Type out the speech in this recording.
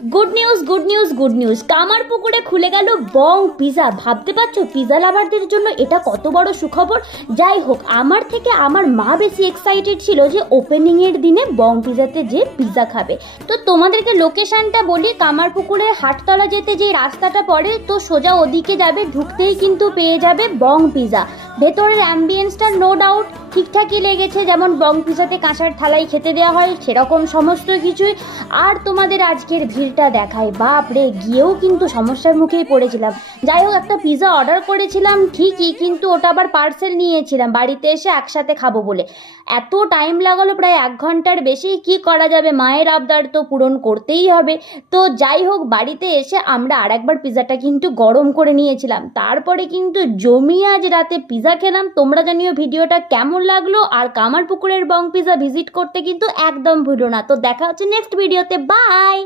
Good news good news good news, কামারপুকুরে খুলে গেল বং পিজা। ভাবতে পারছো পিজা লাভারদের জন্য এটা কত বড় সুখবর। যাই হোক, আমার থেকে আমার মা বেশি এক্সাইটেড ছিল যে ওপেনিং এর দিনে বং পিজাতে যে পিজা খাবে। তো তোমাদেরকে লোকেশনটা বলি, কামারপুকুরের হাটতলা যেতে যে রাস্তাটা পড়ে, তো সোজা ওদিকে যাবে, ঢুকতেই কিন্তু পেয়ে যাবে বং পিজা। ভেতরের অ্যাম্বিয়েন্সটা নো ডাউট ঠিকঠাকই লেগেছে, যেমন বং পিজাতে কাঁসার থালাই খেতে দেওয়া হয় সেরকম সমস্ত কিছুই। আর তোমাদের আজকের ভিড়টা দেখায়, বাপরে, গিয়েও কিন্তু সমস্যার মুখেই পড়েছিলাম। যাই হোক, একটা পিজা অর্ডার করেছিলাম ঠিকই, কিন্তু ওটা আবার পার্সেল নিয়েছিলাম বাড়িতে এসে একসাথে খাবো বলে। এত টাইম লাগালো, প্রায় 1 ঘন্টার বেশি। কি করা যাবে, মায়ের আবদার তো পূরণ করতেই হবে। তো যাই হোক, বাড়িতে এসে আমরা আরেকবার পিজাটা কিন্তু গরম করে নিয়েছিলাম, তারপরে কিন্তু জমিয়ে আজ রাতে পিজা খেলাম। তোমরা জানিও ভিডিওটা কেমন লাগলো, আর কামারপুকুরের বং পিজা ভিজিট করতে কিন্তু একদম ভুলো না। তো দেখা হচ্ছে নেক্সট ভিডিওতে, বাই।